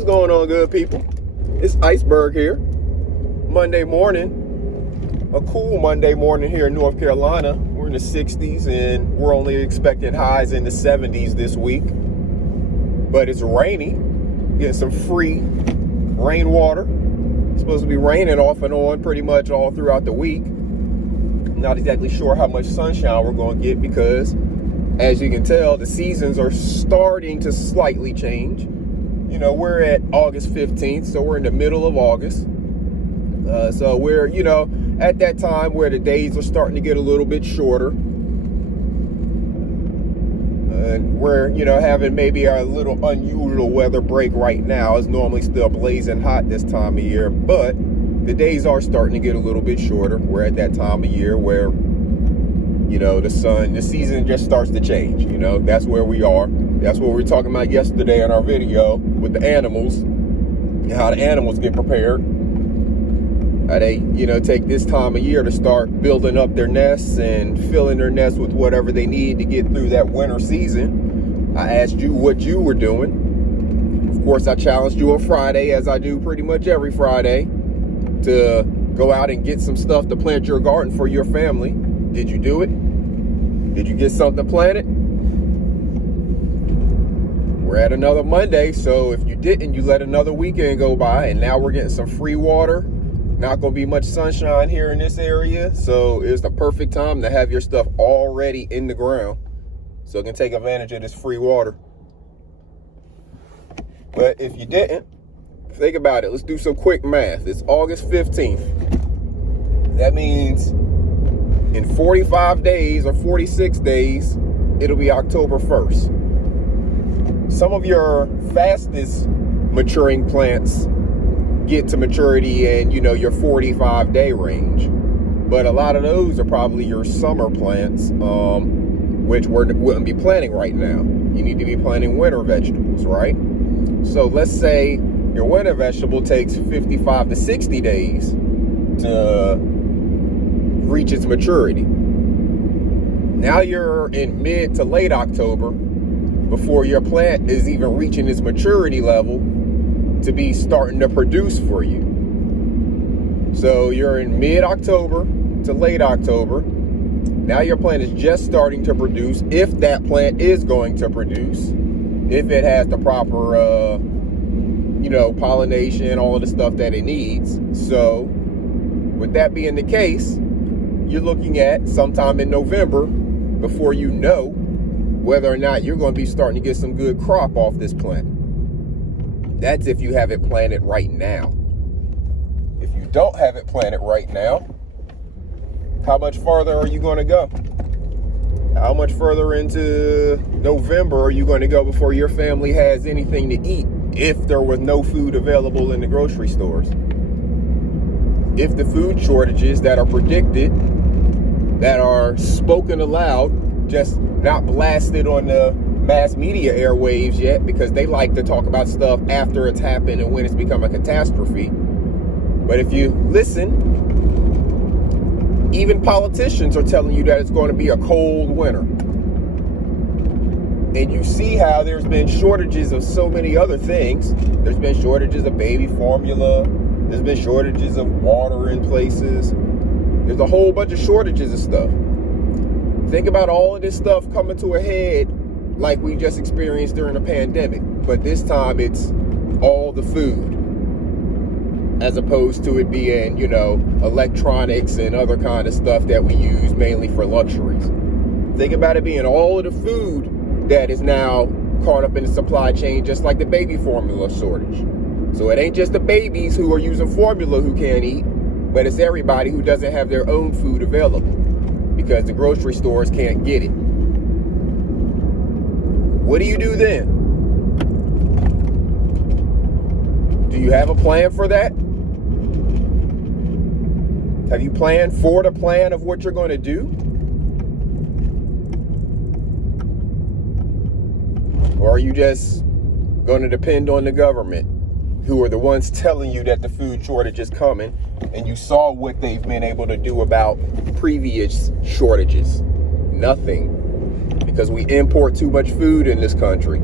What's going on, good people? It's Iceberg here. Monday morning, a cool Monday morning here in North Carolina. We're in the 60s and we're only expecting highs in the 70s this week. But it's rainy, getting some free rainwater. It's supposed to be raining off and on pretty much all throughout the week. Not exactly sure how much sunshine we're going to get because, as you can tell, the seasons are starting to slightly change. You know, we're at August 15th, so we're in the middle of August. So we're, at that time where the days are starting to get a little bit shorter. And we're, having maybe a little unusual weather break right now. It's normally still blazing hot this time of year, but the days are starting to get a little bit shorter. We're at that time of year where, the season just starts to change. That's where we are. That's what we were talking about yesterday in our video with the animals, and how the animals get prepared. How they, take this time of year to start building up their nests and filling their nests with whatever they need to get through that winter season. I asked you what you were doing. Of course, I challenged you on Friday, as I do pretty much every Friday, to go out and get some stuff to plant your garden for your family. Did you do it? Did you get something planted? We're at another Monday, so if you didn't, you let another weekend go by, and now we're getting some free water. Not going to be much sunshine here in this area, so it's the perfect time to have your stuff already in the ground so it can take advantage of this free water. But if you didn't, think about it. Let's do some quick math. It's August 15th. That means in 45 days or 46 days, it'll be October 1st. Some of your fastest maturing plants get to maturity in, your 45-day range. But a lot of those are probably your summer plants, which we wouldn't be planting right now. You need to be planting winter vegetables, right? So let's say your winter vegetable takes 55 to 60 days to reach its maturity. Now you're in mid to late October before your plant is even reaching its maturity level to be starting to produce for you. So you're in mid-October to late October. Now your plant is just starting to produce, if that plant is going to produce, if it has the proper, pollination, all of the stuff that it needs. So with that being the case, you're looking at sometime in November before you know whether or not you're going to be starting to get some good crop off this plant. That's if you have it planted right now. If you don't have it planted right now, how much farther are you going to go? How much further into November are you going to go before your family has anything to eat if there was no food available in the grocery stores? If the food shortages that are predicted, that are spoken aloud, just not blasted on the mass media airwaves yet, because they like to talk about stuff after it's happened and when it's become a catastrophe. But if you listen, even politicians are telling you that it's going to be a cold winter. And you see how there's been shortages of so many other things. There's been shortages of baby formula. There's been shortages of water in places. There's a whole bunch of shortages of stuff. Think about all of this stuff coming to a head like we just experienced during the pandemic. But this time it's all the food, as opposed to it being, electronics and other kind of stuff that we use mainly for luxuries. Think about it being all of the food that is now caught up in the supply chain, just like the baby formula shortage. So it ain't just the babies who are using formula who can't eat, but it's everybody who doesn't have their own food available because the grocery stores can't get it. What do you do then? Do you have a plan for that? Have you planned for the plan of what you're going to do? Or are you just going to depend on the government, who are the ones telling you that the food shortage is coming, and you saw what they've been able to do about previous shortages? Nothing. Because we import too much food in this country.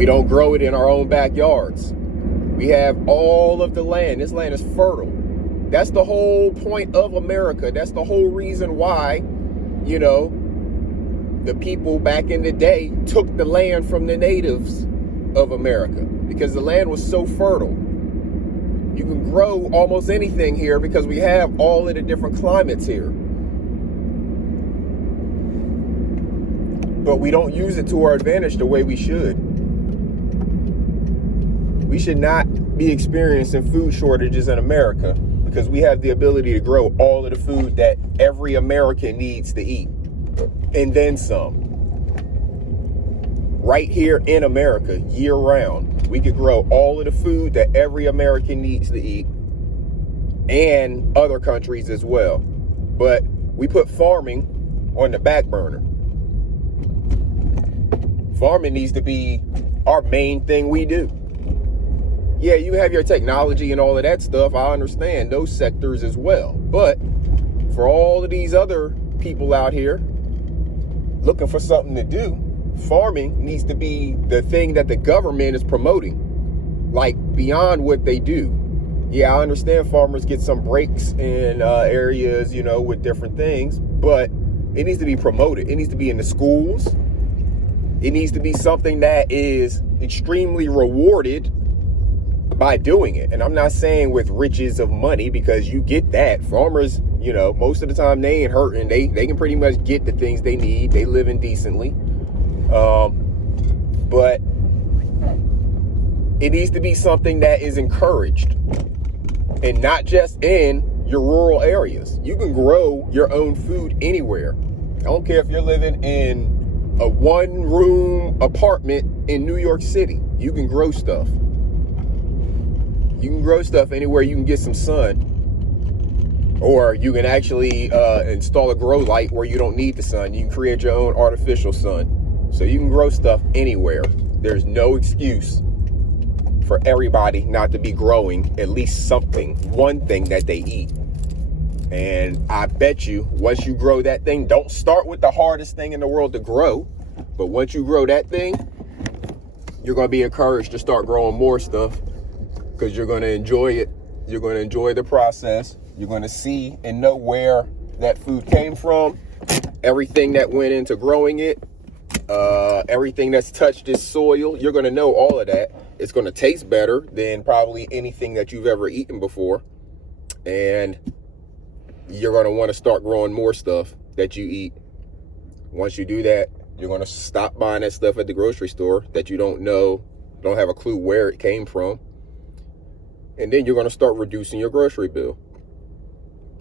We don't grow it in our own backyards. We have all of the land. This land is fertile. That's the whole point of America. That's the whole reason why, the people back in the day took the land from the natives of America, because the land was so fertile. You can grow almost anything here because we have all of the different climates here. But we don't use it to our advantage the way we should. We should not be experiencing food shortages in America because we have the ability to grow all of the food that every American needs to eat, and then some. Right here in America, year round, we could grow all of the food that every American needs to eat, and other countries as well. But we put farming on the back burner. Farming needs to be our main thing we do. Yeah, you have your technology and all of that stuff. I understand those sectors as well. But for all of these other people out here looking for something to do, farming needs to be the thing that the government is promoting, like beyond what they do. Yeah, I understand farmers get some breaks in areas, with different things, but it needs to be promoted. It needs to be in the schools. It needs to be something that is extremely rewarded by doing it. And I'm not saying with riches of money, because you get that. Farmers, most of the time they ain't hurting. They can pretty much get the things they need. They live in decently. But it needs to be something that is encouraged, and not just in your rural areas. You can grow your own food anywhere. I don't care if you're living in a one-room apartment in New York City. You can grow stuff. You can grow stuff anywhere you can get some sun. Or you can actually install a grow light where you don't need the sun. You can create your own artificial sun. So you can grow stuff anywhere. There's no excuse for everybody not to be growing at least something, one thing that they eat. And I bet you, once you grow that thing, don't start with the hardest thing in the world to grow. But once you grow that thing, you're going to be encouraged to start growing more stuff, because you're going to enjoy it. You're going to enjoy the process. You're going to see and know where that food came from, everything that went into growing it, everything that's touched its soil. You're going to know all of that. It's going to taste better than probably anything that you've ever eaten before. And you're going to want to start growing more stuff that you eat. Once you do that, you're going to stop buying that stuff at the grocery store that you don't have a clue where it came from. And then you're going to start reducing your grocery bill.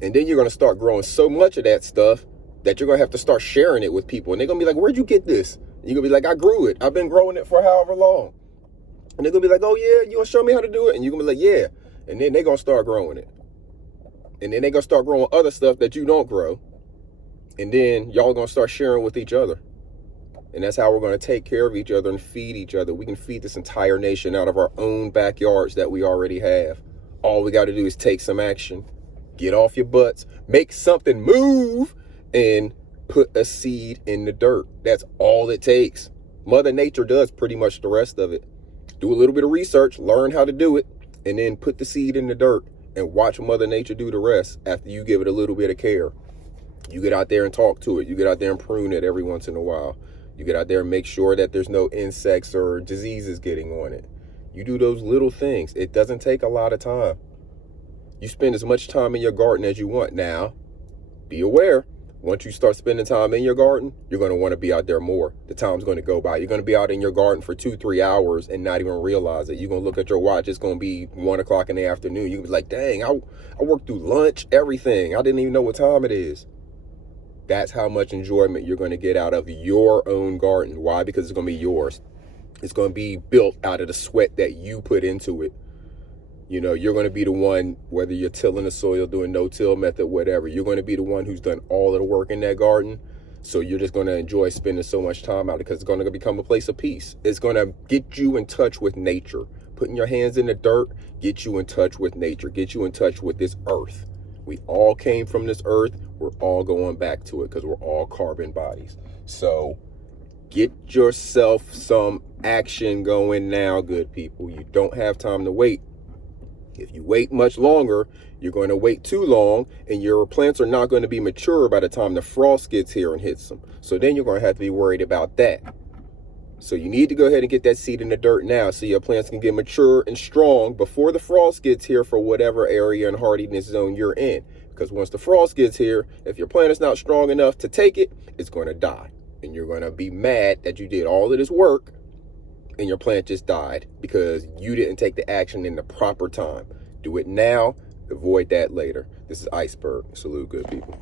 And then you're going to start growing so much of that stuff that you're going to have to start sharing it with people. And they're going to be like, where'd you get this? And you're going to be like, I grew it. I've been growing it for however long. And they're going to be like, oh, yeah, you want to show me how to do it? And you're going to be like, yeah. And then they're going to start growing it. And then they're going to start growing other stuff that you don't grow. And then y'all going to start sharing with each other. And that's how we're going to take care of each other and feed each other. We can feed this entire nation out of our own backyards that we already have. All we got to do is take some action. Get off your butts. Make something move. And put a seed in the dirt. That's all it takes. Mother Nature does pretty much the rest of it. Do a little bit of research. Learn how to do it. And then put the seed in the dirt. And watch Mother Nature do the rest after you give it a little bit of care. You get out there and talk to it. You get out there and prune it every once in a while. You get out there and make sure that there's no insects or diseases getting on it. You do those little things. It doesn't take a lot of time. You spend as much time in your garden as you want. Now, be aware, once you start spending time in your garden, you're going to want to be out there more. The time's going to go by. You're going to be out in your garden for 2-3 hours and not even realize it. You're going to look at your watch. It's going to be 1 o'clock in the afternoon. You'll be like, dang, I worked through lunch, everything. I didn't even know what time it is. That's how much enjoyment you're going to get out of your own garden. Why? Because it's going to be yours. It's going to be built out of the sweat that you put into it. You're going to be the one, whether you're tilling the soil, doing no-till method, whatever, you're going to be the one who's done all of the work in that garden. So you're just going to enjoy spending so much time out because it's going to become a place of peace. It's going to get you in touch with nature. Putting your hands in the dirt, get you in touch with nature, get you in touch with this earth. We all came from this earth. We're all going back to it because we're all carbon bodies. So get yourself some action going now, good people. You don't have time to wait. If you wait much longer, you're going to wait too long, and your plants are not going to be mature by the time the frost gets here and hits them. So then you're going to have to be worried about that. So you need to go ahead and get that seed in the dirt now so your plants can get mature and strong before the frost gets here for whatever area and hardiness zone you're in. Because once the frost gets here, if your plant is not strong enough to take it, it's going to die. And you're going to be mad that you did all of this work and your plant just died because you didn't take the action in the proper time. Do it now, avoid that later. This is Iceberg. Salute, good people.